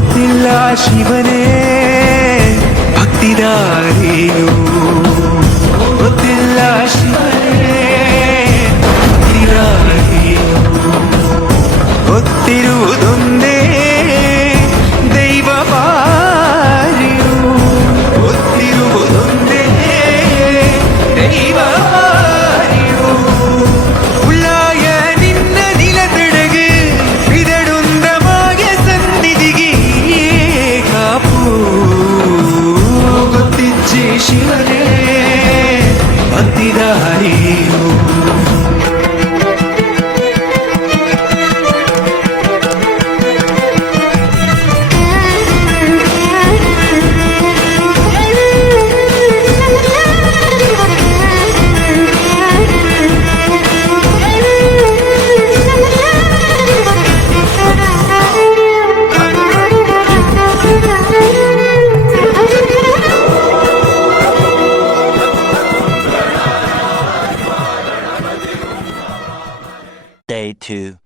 ಗೊತ್ತಿಲ್ಲ ಶಿವನೇ ಭಕ್ತಿದಾರಿಯು, ಗೊತ್ತಿಲ್ಲ ಶಿವನೇ ಭಕ್ತಿದಾರಿಯು, ಗೊತ್ತಿರುವುದೊಂದೇ ದೈವ ಪಾರಿಯು, ಗೊತ್ತಿರುವುದೊಂದೇ ದೈವ ಪಾರಿಯು. ಉಳ್ಳಾಯ ನಿನ್ನ ನಿಲತಡகு ಇದಡುಂದಮಾಗೆ ಸನ್ನಿಧಿಗೆ ಕಾಪು, ಗೊತ್ತಿಜ್ಜೆ ಶಿವನೇ ಭಕ್ತಿದಾರಿಯು. Day 2.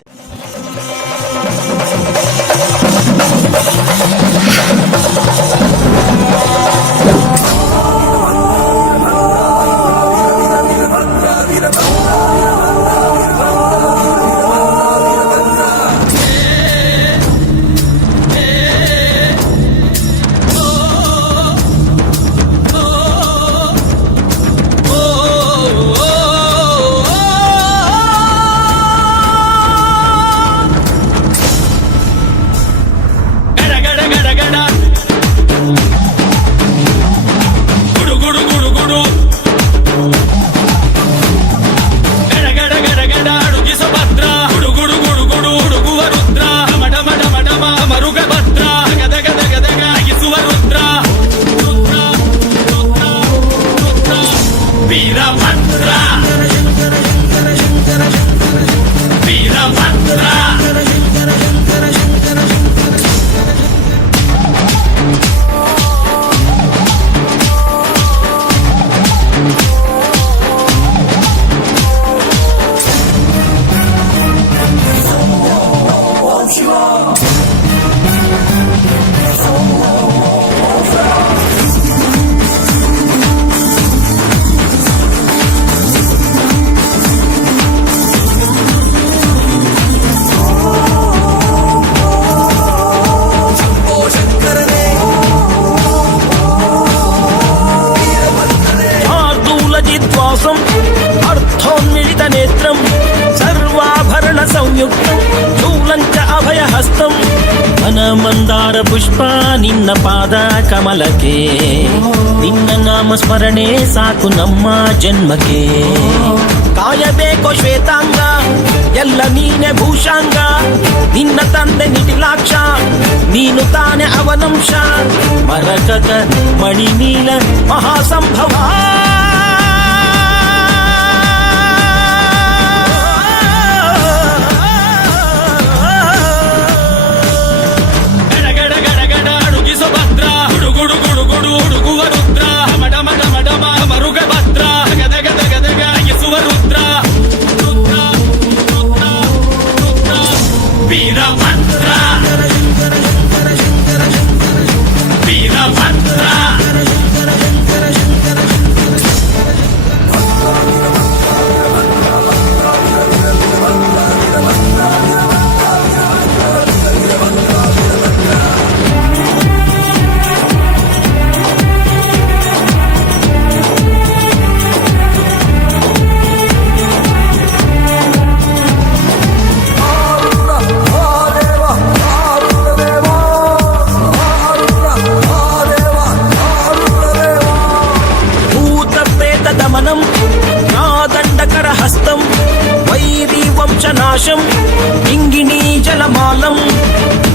అర్థోన్మిళిత నేత్రం సర్వాభరణ సంయుక్తం చూలంచ అభయహస్తం ఘన మందార పుష్ಪ ನಿನ್ನ ಪಾದ ಕಮಲಕ್ಕೆ ನಿನ್ನ ನಾಮ ಸ್ಮರಣೆ ಸಾಕು ನಮ್ಮ ಜನ್ಮಕ್ಕೆ ಕಾಯಬೇಕೋ ಶ್ವೇತಾಂಗ ಎಲ್ಲ ನೀನೆ ಭೂಷಾಂಗ ನಿನ್ನ ತಂದೆ ನಿಟಿಲಾಕ್ಷ ನೀನು ತಾನೆ ಅವನಂಶ ಮರಕತ ಮಣಿನೀಲ ಮಹಾಸಂಭವ ನಾಶಂ ಇಂಗಿಣಿ ಜಲಮಾಲಂ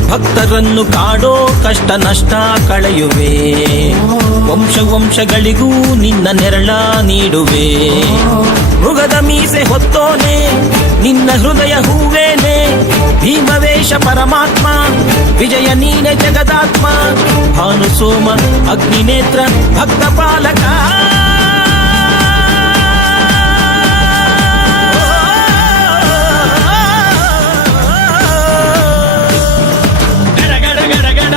ಭಕ್ತರನ್ನು ಕಾಡೋ ಕಷ್ಟ ನಷ್ಟ ಕಳೆಯುವೆ ವಂಶ ವಂಶಗಳಿಗೂ ನಿನ್ನ ನೆರಳ ನೀಡುವೆ ಮೃಗದ ಮೀಸೆ ಹೊತ್ತೋನೆ ನಿನ್ನ ಹೃದಯ ಹೂವೇನೆ ಭೀಮವೇಶ ಪರಮಾತ್ಮ ವಿಜಯ ನೀನೆ ಜಗದಾತ್ಮ ಭಾನು ಸೋಮ ಅಗ್ನಿನೇತ್ರ ಭಕ್ತ ಪಾಲಕ ಗಡ ಗಡ ಗಡ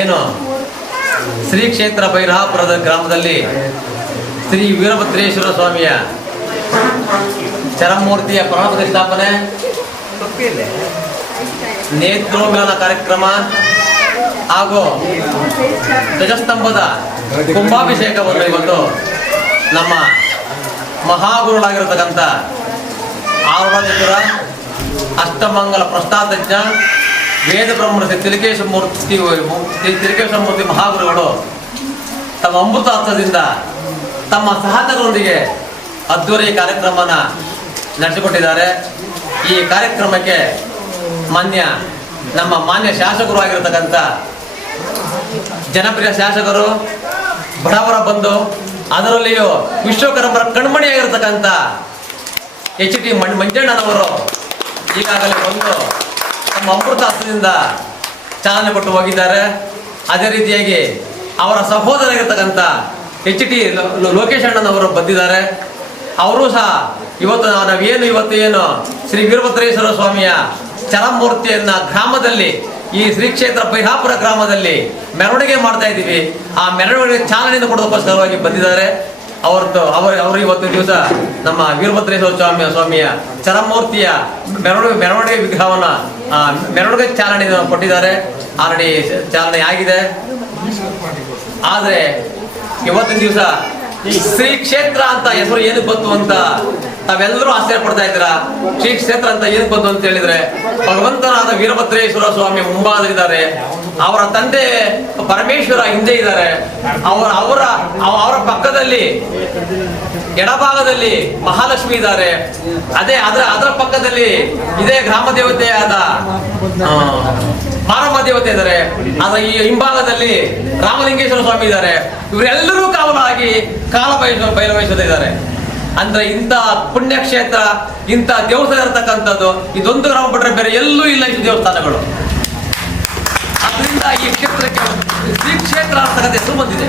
ಏನು ಶ್ರೀ ಕ್ಷೇತ್ರ ಬೈರಹಾಪುರದ ಗ್ರಾಮದಲ್ಲಿ ಶ್ರೀ ವೀರಭದ್ರೇಶ್ವರ ಸ್ವಾಮಿಯ ಚರಮೂರ್ತಿಯ ಪ್ರಾಣ ಪ್ರತಿಷ್ಠಾಪನೆ, ನೇತ್ರೋಮಿಲನ ಕಾರ್ಯಕ್ರಮ ಹಾಗೂ ಧ್ವಜಸ್ತಂಭದ ಕುಂಭಾಭಿಷೇಕವನ್ನು ಇವತ್ತು ನಮ್ಮ ಮಹಾಗುರುಗಳಾಗಿರತಕ್ಕಂಥ ಆರುಣಾಚಲ ಅಷ್ಟಮಂಗಲ ಪ್ರಸ್ಥಾತಜ್ಞ ವೇದ ಬ್ರಹ್ಮಶ್ರೀ ತಿಲಕೇಶಮೂರ್ತಿ ಮಹಾಗುರುಗಳು ತಮ್ಮ ಅಮೃತ ಹಸ್ತದಿಂದ ತಮ್ಮ ಸಹಚರರೊಂದಿಗೆ ಅದ್ದೂರಿ ಕಾರ್ಯಕ್ರಮನ ನಡೆಸಿಕೊಟ್ಟಿದ್ದಾರೆ. ಈ ಕಾರ್ಯಕ್ರಮಕ್ಕೆ ನಮ್ಮ ಮಾನ್ಯ ಶಾಸಕರು ಆಗಿರತಕ್ಕಂಥ ಜನಪ್ರಿಯ ಶಾಸಕರು, ಬಡವರ ಬಂಧು, ಅದರಲ್ಲಿಯೂ ವಿಶ್ವಕರ್ಮರ ಕಣ್ಮಣಿಯಾಗಿರ್ತಕ್ಕಂಥ HT ಮಂಜಣ್ಣನವರು ಈಗಾಗಲೇ ಬಂದು ತಮ್ಮ ಅಮೃತ ಹಸ್ತದಿಂದ ಚಾಲನೆ ಕೊಟ್ಟು ಹೋಗಿದ್ದಾರೆ. ಅದೇ ರೀತಿಯಾಗಿ ಅವರ ಸಹೋದರರಾಗಿರ್ತಕ್ಕಂಥ HT ಲೋಕೇಶ್ ಅಣ್ಣನವರು ಬಂದಿದ್ದಾರೆ. ಅವರು ಸಹ ಇವತ್ತು ಏನು ಶ್ರೀ ವೀರಭದ್ರೇಶ್ವರ ಸ್ವಾಮಿಯ ಚರಮೂರ್ತಿಯನ್ನ ಗ್ರಾಮದಲ್ಲಿ, ಈ ಶ್ರೀ ಕ್ಷೇತ್ರ ಬೈರಹಾಪುರ ಗ್ರಾಮದಲ್ಲಿ ಮೆರವಣಿಗೆ ಮಾಡ್ತಾ ಇದ್ದೀವಿ. ಆ ಮೆರವಣಿಗೆ ಚಾಲನೆಯನ್ನು ಕೊಡೋದಕ್ಕೋಸ್ಕರವಾಗಿ ಬಂದಿದ್ದಾರೆ. ಅವರು ಇವತ್ತು ದಿವಸ ನಮ್ಮ ವೀರಭದ್ರೇಶ್ವರ ಸ್ವಾಮಿಯ ಚರಮೂರ್ತಿಯ ಮೆರವಣಿಗೆ ವಿಗ್ರಹವನ್ನ ಮೆರವಣಿಗೆ ಚಾಲನೆಯನ್ನು ಕೊಟ್ಟಿದ್ದಾರೆ. ಆಲ್ರೆಡಿ ಚಾಲನೆ ಆಗಿದೆ. ಆದರೆ ಇವತ್ತಿನ ದಿವಸ ಶ್ರೀ ಕ್ಷೇತ್ರ ಅಂತ ಹೆಸರು ಏನಕ್ಕೆ ಬಂತು ಅಂತ ತಾವೆಲ್ಲರೂ ಆಶ್ಚರ್ಯ ಪಡ್ತಾ ಇದ್ದೀರಾ. ಶ್ರೀ ಕ್ಷೇತ್ರ ಅಂತ ಏನಕ್ಕೆ ಬಂತು ಅಂತ ಹೇಳಿದ್ರೆ, ಭಗವಂತನಾದ ವೀರಭದ್ರೇಶ್ವರ ಸ್ವಾಮಿ ಮುಂಭಾಗದಲ್ಲಿದ್ದಾರೆ, ಅವರ ತಂದೆ ಪರಮೇಶ್ವರ ಹಿಂದೆ ಇದ್ದಾರೆ, ಅವರ ಪಕ್ಕದಲ್ಲಿ ಎಡಭಾಗದಲ್ಲಿ ಮಹಾಲಕ್ಷ್ಮಿ ಇದ್ದಾರೆ. ಅದರ ಪಕ್ಕದಲ್ಲಿ ಇದೇ ಗ್ರಾಮ ದೇವತೆಯಾದ ಮಾರಮ್ಮ ದೇವತೆ ಇದ್ದಾರೆ. ಅದರ ಈ ಹಿಂಭಾಗದಲ್ಲಿ ರಾಮಲಿಂಗೇಶ್ವರ ಸ್ವಾಮಿ ಇದ್ದಾರೆ. ಇವರೆಲ್ಲರೂ ಕಾವಲಾಗಿ ಬಯಲುವಹಿಸುತ್ತಿದ್ದಾರೆ. ಅಂದ್ರೆ ಇಂಥ ಪುಣ್ಯಕ್ಷೇತ್ರ, ಇಂಥ ದೇವಸ್ಥಾನ ಇರತಕ್ಕಂಥದ್ದು ಇದೊಂದು ಗ್ರಾಮ ಬಿಟ್ಟರೆ ಬೇರೆ ಎಲ್ಲೂ ಇಲ್ಲ ಈ ದೇವಸ್ಥಾನಗಳು. ಅದರಿಂದ ಈ ಕ್ಷೇತ್ರಕ್ಕೆ ಶ್ರೀ ಕ್ಷೇತ್ರ ಅಂತಕ್ಕಂಥ ಹೆಸರು ಬಂದಿದೆ.